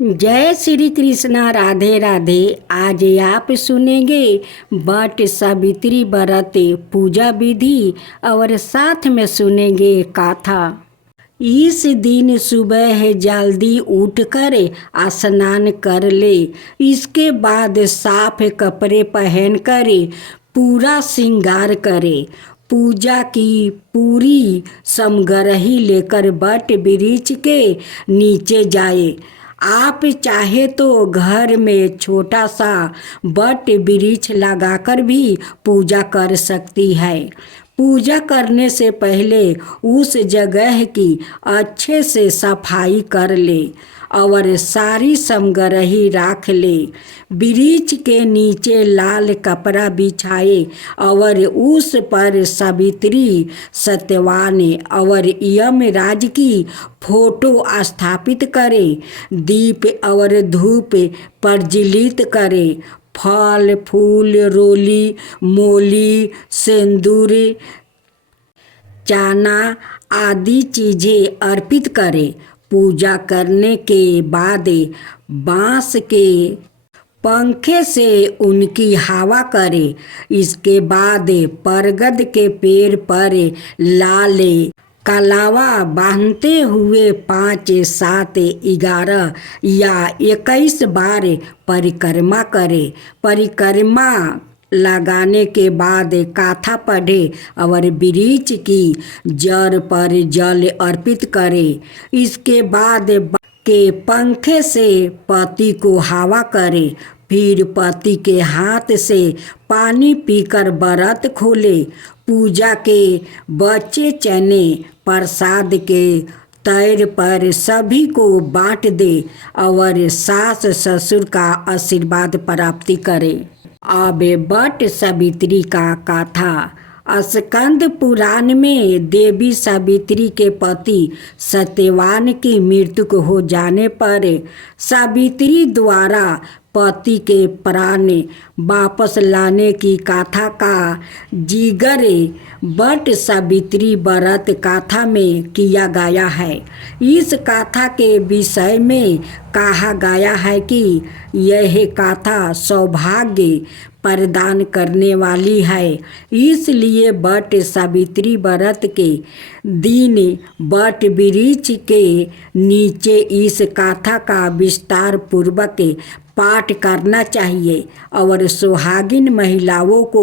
जय श्री कृष्णा, राधे राधे। आज आप सुनेंगे वट सावित्री व्रत पूजा विधि और साथ में सुनेंगे गाथा। इस दिन सुबह जल्दी उठकर स्नान कर ले। इसके बाद साफ कपड़े पहनकर पूरा श्रृंगार करे। पूजा की पूरी सामग्री लेकर वट वृक्ष के नीचे जाए। आप चाहे तो घर में छोटा सा वट वृक्ष लगाकर भी पूजा कर सकती है। पूजा करने से पहले उस जगह की अच्छे से सफाई कर ले और सारी सामग्री रख ले। वृक्ष के नीचे लाल कपड़ा बिछाए और उस पर सावित्री, सत्यवान और यमराज की फोटो स्थापित करे। दीप और धूप प्रज्वलित करे। फल फूल, रोली, मोली, सिंदूर, चना आदि चीज़ें अर्पित करे। पूजा करने के बाद बांस के पंखे से उनकी हवा करे। इसके बाद बरगद के पेड़ पर लाल कलावा बांधते हुए 5, 7, 11 या 21 बार परिक्रमा करे। परिक्रमा लगाने के बाद गाथा पढ़े और वृक्ष की जड़ पर जल अर्पित करे। इसके बाद के पंखे से पति को हवा करे। फिर पति के हाथ से पानी पीकर व्रत खोले। पूजा के बचे चने प्रसाद के तैर पर सभी को बांट दे और सास ससुर का आशीर्वाद प्राप्ति करे। अब वट सावित्री का गाथा। स्कंद पुराण में देवी सावित्री के पति सत्यवान की मृत्यु हो जाने पर सावित्री द्वारा पति के प्राण वापस लाने की गाथा का जिक्र वट सावित्री व्रत गाथा में किया गया है। इस गाथा के विषय में कहा गया है कि यह गाथा सौभाग्य प्रदान करने वाली है। इसलिए वट सावित्री व्रत के दिन वट वृक्ष के नीचे इस गाथा का विस्तार पूर्वक पाठ करना चाहिए और सुहागिन महिलाओं को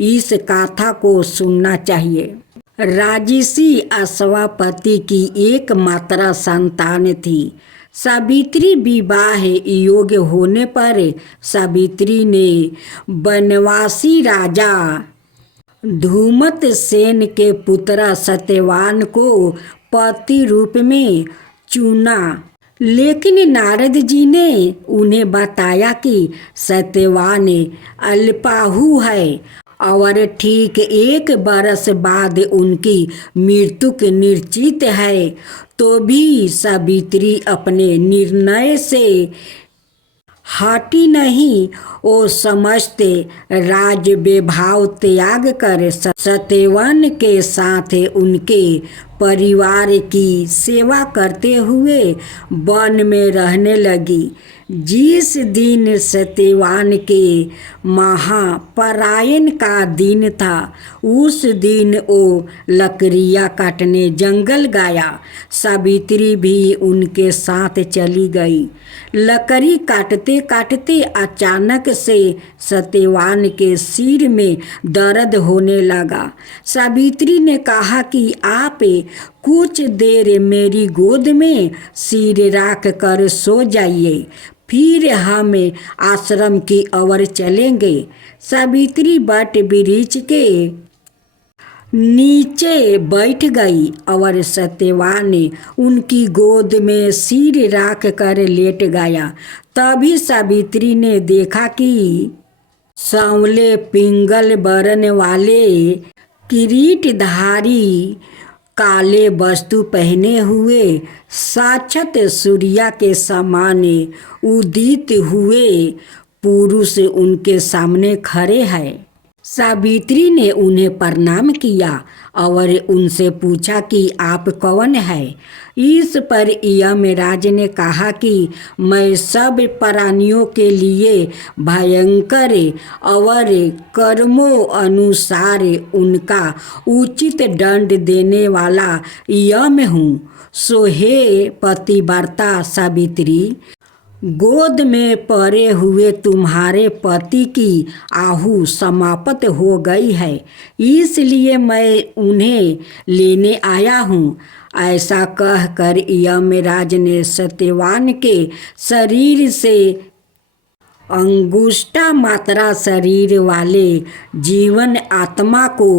इस गाथा को सुनना चाहिए। राजसी अश्वपति की एकमात्र संतान थी। सावित्री विवाह योग्य होने पर सावित्री ने वनवासी राजा धूमत सेन के पुत्र सत्यवान को पति रूप में चुना। लेकिन नारद जी ने उन्हें बताया कि सत्यवान अल्पायु है और ठीक 1 बरस बाद उनकी मृत्यु निश्चित है। तो भी सावित्री अपने निर्णय से हटी नहीं। वो समस्त राज वैभव त्याग कर सत्यवान के साथ उनके परिवार की सेवा करते हुए वन में रहने लगी। जिस दिन सत्यवान के महापरायण का दिन था, उस दिन वो लकड़ियाँ काटने जंगल गया। सावित्री भी उनके साथ चली गई। लकड़ी काटते काटते अचानक से सत्यवान के सिर में दर्द होने लगा। सावित्री ने कहा कि आप कुछ देर मेरी गोद में सिर रख कर सो जाइए, फिर हम आश्रम की ओर चलेंगे। सावित्री वट वृक्ष के नीचे बैठ गई और सत्यवान उनकी गोद में सिर रख कर लेट गया। तभी सावित्री ने देखा कि सांवले पिंगल वर्ण वाले किरीटधारी काले वस्तु पहने हुए साक्षात सूर्य के समान उदित हुए पुरुष उनके सामने खड़े हैं। सावित्री ने उन्हें प्रणाम किया और उनसे पूछा कि आप कौन है। इस पर यमराज ने कहा कि मैं सब प्राणियों के लिए भयंकर और कर्मों अनुसार उनका उचित दंड देने वाला यम हूँ। सो हे पतिव्रता सावित्री, गोद में पड़े हुए तुम्हारे पति की आहु समाप्त हो गई है, इसलिए मैं उन्हें लेने आया हूँ। ऐसा कहकर यमराज ने सत्यवान के शरीर से अंगुष्ठा मात्रा शरीर वाले जीवन आत्मा को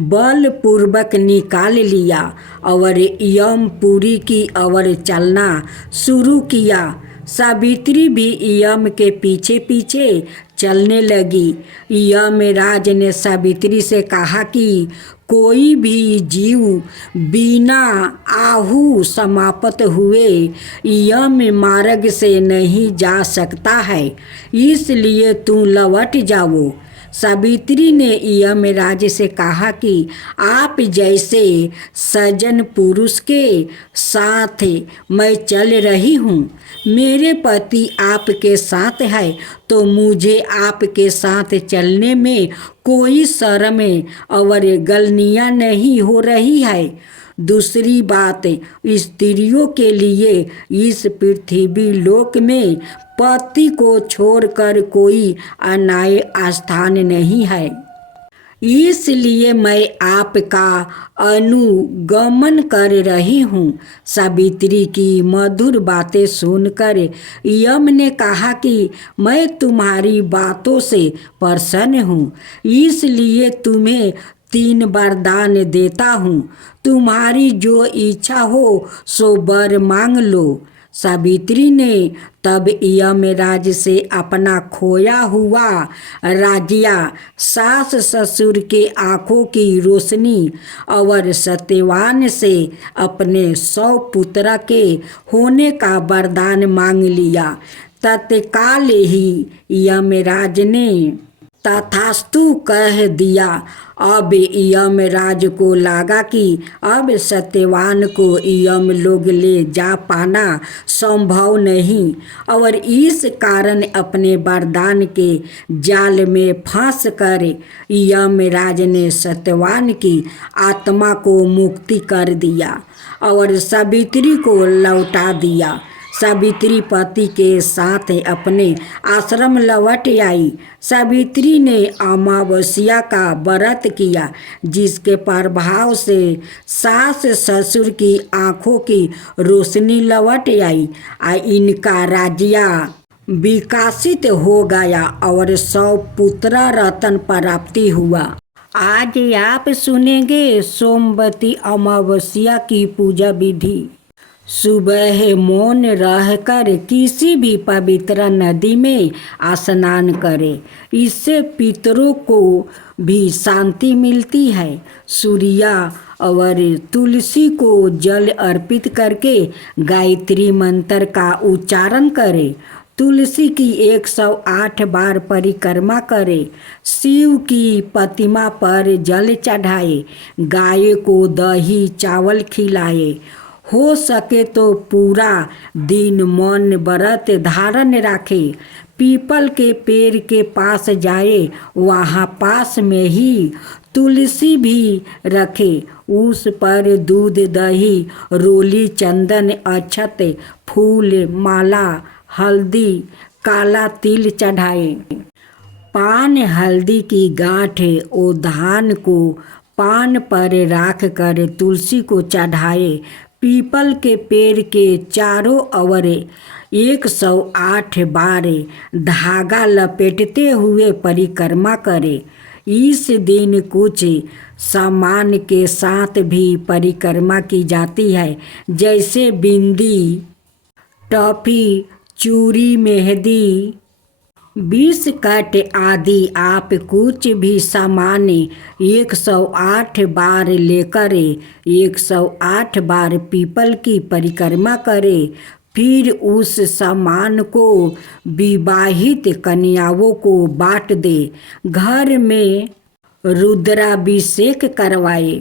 बलपूर्वक निकाल लिया और यमपुरी की ओर चलना शुरू किया। सावित्री भी यम के पीछे पीछे चलने लगी। यमराज ने सावित्री से कहा कि कोई भी जीव बिना आहु समाप्त हुए यम मार्ग से नहीं जा सकता है, इसलिए तुम लौट जाओ। सावित्री ने यमराज से कहा कि आप जैसे सज्जन पुरुष के साथ मैं चल रही हूँ। मेरे पति आपके साथ है तो मुझे आपके साथ चलने में कोई शर्म और गलनियाँ नहीं हो रही है। दूसरी बात, स्त्रियों के लिए इस पृथ्वी लोक में पति को छोड़कर कोई अन्य स्थान नहीं है, इसलिए मैं आपका अनुगमन कर रही हूँ। सावित्री की मधुर बातें सुनकर यम ने कहा कि मैं तुम्हारी बातों से प्रसन्न हूँ, इसलिए तुम्हें 3 वरदान देता हूँ। तुम्हारी जो इच्छा हो सो वर मांग लो। सावित्री ने तब यमराज से अपना खोया हुआ राज्य, सास ससुर के आँखों की रोशनी और सत्यवान से अपने 100 पुत्र के होने का वरदान मांग लिया। तत्काल ही यमराज ने तथास्तु कह दिया। अब यमराज को लगा कि अब सत्यवान को यम लोग ले जा पाना संभव नहीं और इस कारण अपने वरदान के जाल में फंस कर यमराज ने सत्यवान की आत्मा को मुक्ति कर दिया और सावित्री को लौटा दिया। सावित्री पति के साथ अपने आश्रम लौट आई। सावित्री ने अमावस्या का व्रत किया, जिसके प्रभाव से सास ससुर की आँखों की रोशनी लौट आई। इनका राज्य विकसित हो गया और 100 पुत्र रत्न प्राप्ति हुआ। आज आप सुनेंगे सोमवती अमावस्या की पूजा विधि। सुबह मौन रहकर किसी भी पवित्र नदी में स्नान करें, इससे पितरों को भी शांति मिलती है। सूर्या और तुलसी को जल अर्पित करके गायत्री मंत्र का उच्चारण करें। तुलसी की 108 बार परिक्रमा करे। शिव की प्रतिमा पर जल चढ़ाए। गाय को दही चावल खिलाए। हो सके तो पूरा दिन मौन व्रत धारण रखे। पीपल के पेड़ के पास जाए, वहाँ पास में ही तुलसी भी रखे। उस पर दूध दही रोली चंदन अक्षत फूल माला हल्दी काला तिल चढ़ाए। पान हल्दी की गांठ ओ धान को पान पर राख कर तुलसी को चढ़ाए। पीपल के पेड़ के चारों ओर 108 बार धागा लपेटते हुए परिक्रमा करे। इस दिन कुछ सामान के साथ भी परिक्रमा की जाती है, जैसे बिंदी, टॉफी, चूड़ी, मेहंदी, 20 कट आदि। आप कुछ भी सामान 108 बार लेकर 108 बार पीपल की परिक्रमा करे। फिर उस सामान को विवाहित कन्याओं को बांट दे। घर में रुद्राभिषेक करवाए।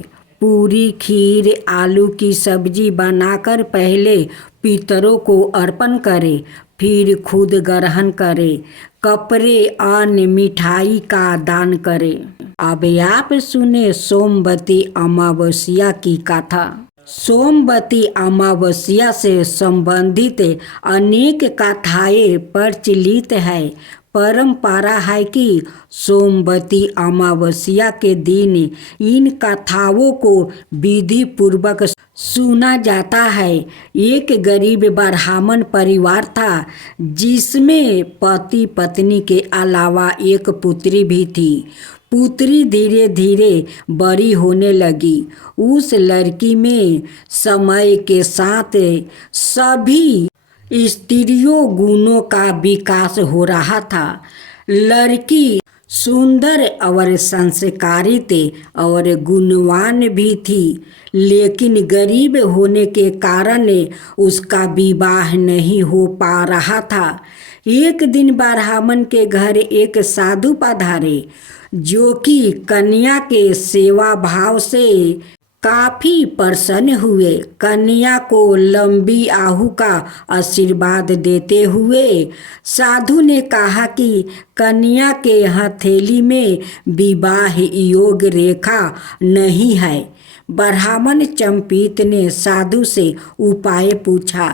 पूरी, खीर, आलू की सब्जी बनाकर पहले पितरों को अर्पण करे, फिर खुद ग्रहण करे। कपड़े, अन्न, मिठाई का दान करे। अब आप सुने सोमवती अमावस्या की कथा। सोमवती अमावस्या से संबंधित अनेक कथाएं प्रचलित है। परंपरा है कि सोमवती अमावस्या के दिन इन कथाओं को विधि पूर्वक सुना जाता है। एक गरीब ब्राह्मण परिवार था जिसमें पति पत्नी के अलावा एक पुत्री भी थी। पुत्री धीरे धीरे बड़ी होने लगी। उस लड़की में समय के साथ सभी स्त्रियों गुणों का विकास हो रहा था। लड़की सुंदर और संस्कारित और गुणवान भी थी, लेकिन गरीब होने के कारण उसका विवाह नहीं हो पा रहा था। एक दिन ब्राह्मण के घर एक साधु पधारे, जो कि कन्या के सेवा भाव से काफी प्रसन्न हुए। कन्या को लंबी आयु का आशीर्वाद देते हुए साधु ने कहा कि कन्या के हथेली में विवाह योग रेखा नहीं है। ब्राह्मण चंपित ने साधु से उपाय पूछा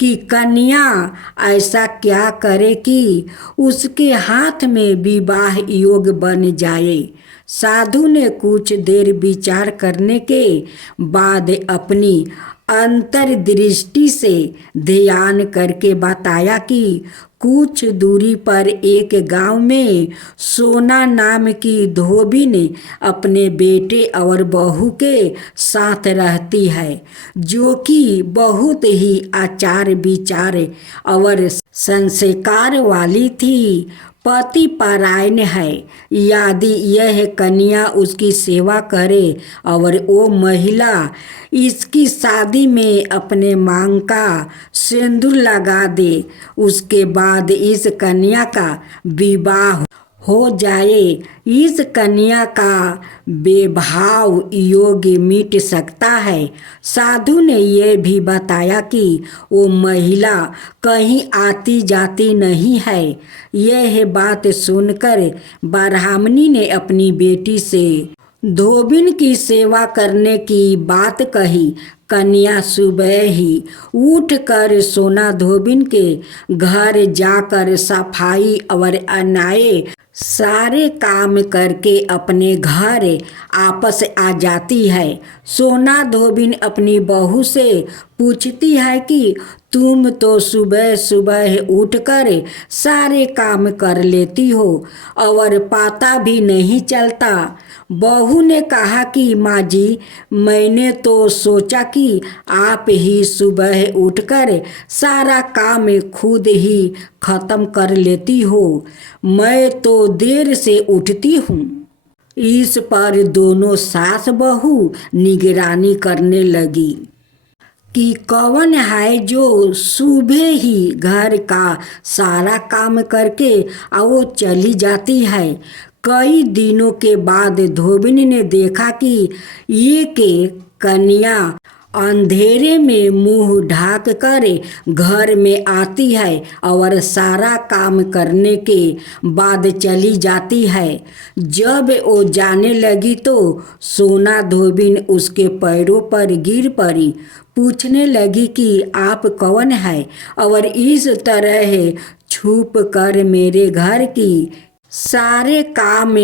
कि कन्या ऐसा क्या करे कि उसके हाथ में विवाह योग बन जाए। साधु ने कुछ देर विचार करने के बाद अपनी अंतर्दृष्टि से ध्यान करके बताया कि कुछ दूरी पर एक गांव में सोना नाम की धोबिन अपने बेटे और बहू के साथ रहती है, जो कि बहुत ही आचार विचार और संस्कार वाली थी। पति परायण है। यदि यह कन्या उसकी सेवा करे और वो महिला इसकी शादी में अपने मांग का सिंदूर लगा दे, उसके बाद इस कन्या का विवाह हो जाए, इस कन्या का वैवाहिक योग मिट सकता है। साधु ने यह भी बताया कि वो महिला कहीं आती जाती नहीं है। यह बात सुनकर ब्राह्मणी ने अपनी बेटी से धोबिन की सेवा करने की बात कही। कन्या सुबह ही उठकर सोना धोबिन के घर जाकर सफाई और अन्य सारे काम करके अपने घर आपस आ जाती है। सोना धोबिन अपनी बहू से पूछती है कि तुम तो सुबह सुबह उठकर सारे काम कर लेती हो और पता भी नहीं चलता। बहू ने कहा कि माँ जी, मैंने तो सोचा कि आप ही सुबह उठकर सारा काम खुद ही खत्म कर लेती हो। मैं तो देर से उठती हूँ। इस पर दोनों सास बहू निगरानी करने लगी कि कौन है जो सुबह ही घर का सारा काम करके वो चली जाती है। कई दिनों के बाद धोबिन ने देखा कि ये कन्या अंधेरे में मुंह ढाक कर घर में आती है और सारा काम करने के बाद चली जाती है। जब वो जाने लगी तो सोना धोबिन उसके पैरों पर गिर पड़ी। पूछने लगी कि आप कौन है और इस तरह छुप कर मेरे घर की सारे काम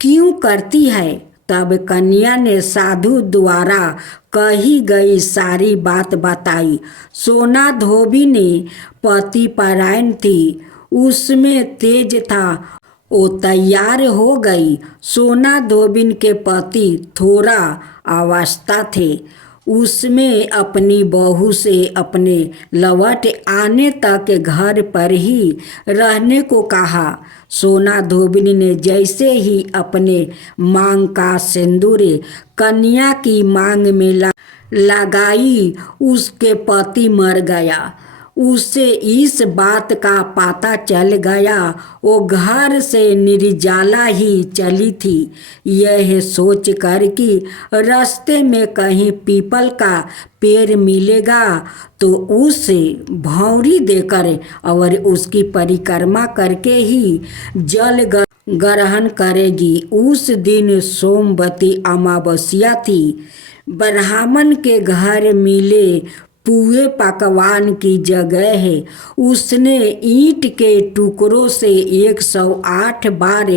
क्यों करती है। तब कन्या ने साधु द्वारा कही गई सारी बात बताई। सोना धोबिन पति परायण थी, उसमें तेज था, वो तैयार हो गई। सोना धोबिन के पति थोड़ा अवस्था थे, उसमें अपनी बहू से अपने लौट आने तक घर पर ही रहने को कहा। सोना धोबिन ने जैसे ही अपने मांग का सिंदूर कन्या की मांग में लगाई, उसके पति मर गया। उसे इस बात का पता चल गया। वो घर से निर्जला ही चली थी, यह सोच कर कि रास्ते में कहीं पीपल का पेड़ मिलेगा तो उसे भौंरी देकर और उसकी परिक्रमा करके ही जल ग्रहण करेगी। उस दिन सोमवती अमावस्या थी। ब्राह्मण के घर मिले पुए पकवान की जगह है उसने ईंट के टुकड़ों से 108 बार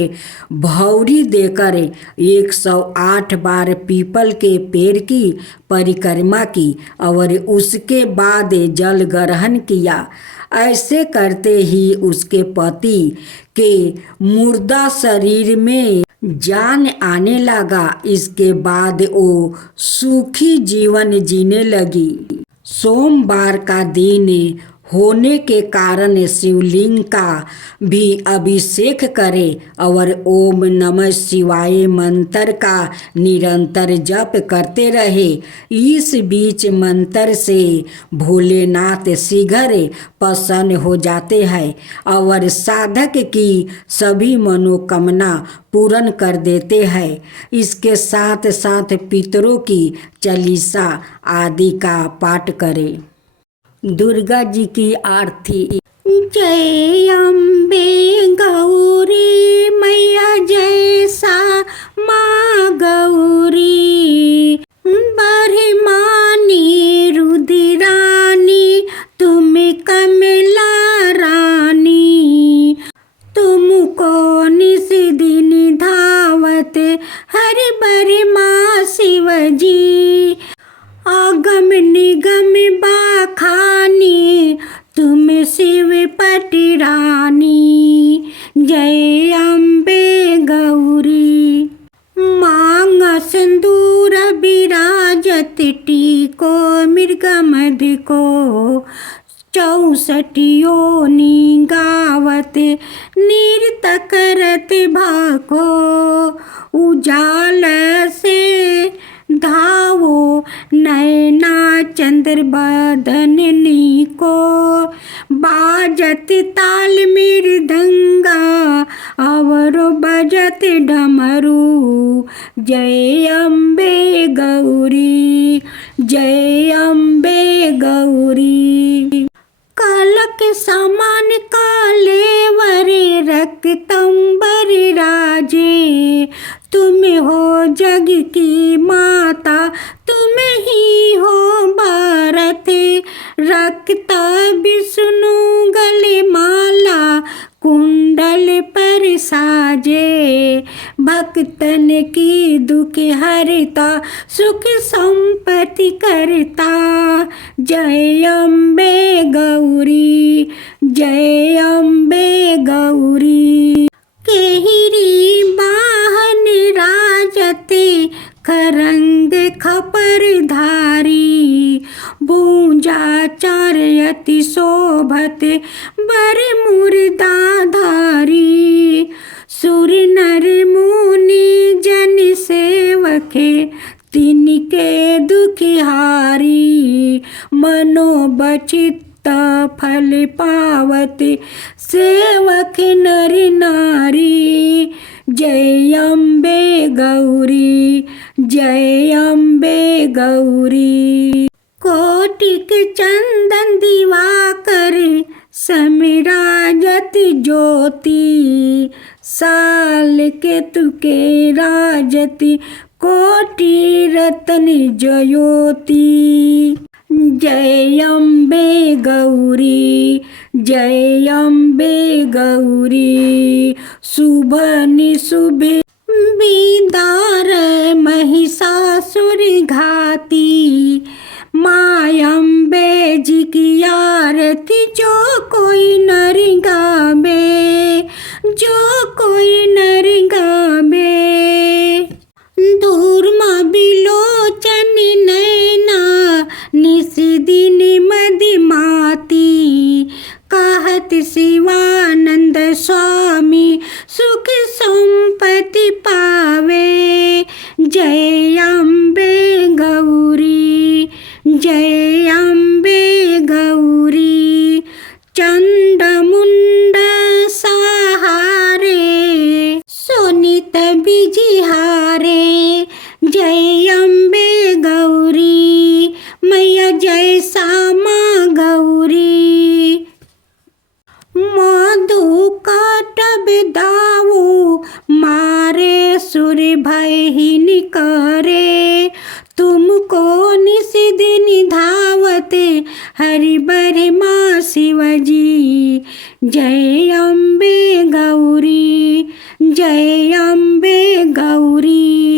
भौरी देकर 108 बार पीपल के पेड़ की परिक्रमा की और उसके बाद जल ग्रहण किया। ऐसे करते ही उसके पति के मुर्दा शरीर में जान आने लगा। इसके बाद वो सुखी जीवन जीने लगी। सोमवार का दिन होने के कारण शिवलिंग का भी अभिषेक करे और ओम नमः शिवाय मंत्र का निरंतर जप करते रहे। इस बीच मंत्र से भोलेनाथ शीघ्र प्रसन्न हो जाते हैं और साधक की सभी मनोकामना पूर्ण कर देते हैं। इसके साथ साथ पितरों की चालीसा आदि का पाठ करें। दुर्गा जी की आरती। जय अम्बे गौरी मैया जैसा माँ गौरी बरमानी रुद्रानी तुम कमला रानी तुमको निस दिन धावत हरि बरमा शिव जी आगम निगम बाखानी तुम शिव पटरानी। जय अम्बे गौरी मांग सिंदूर विराजत टीको मृग मध को 64 योनि गावत नृत्य करत भाको उजाल से धावो नैना चंद्र बदननी को बाजत ताल मृदंगा और बजत डमरू। जय अम्बे गौरी जय अम्बे गौरी कालक समान काले वरे रक्तंबर राजे तुम हो जग की माता तुम ही हो भारत रक्त विष्णु गले माला कुंडल पर साजे भक्तन की दुख हरता सुख संपत्ति करता। जय अम्बे गौरी जय अम्बे गौरी केहिरी बाहन राजते खरंग खपर धारी बूंजा चारयति शोभत बर मुर्दा धारी सुर नर मुनि जन सेवके तिनके दुखिहारी मनोबचित फल पावत सेवक नर नारी। जय अम्बे गौरी जय अम्बे गौरी कोटिक चंदन दिवाकर समिराजत ज्योति साल के तुके राजति कोटि रतन ज्योति। जय अम्बे गौरी जय अम्बे गौरी शुभ निशुभ बीदार महिषासुर घाती माँ अम्बे जी की आरती जो कोई नर गावे जो कोई नर गावे धूर्मा बिलोचन नैना निस दिन मदिमाती कहत शिवानंद स्वामी सुख संपत्ति पावे। जय अम्बे गौरी जय अम्बे गौरी असुर भयहीन करे, तुमको निस दिन धावते हरि बर माँ शिवजी। जय अम्बे गौरी, जय अम्बे गौरी।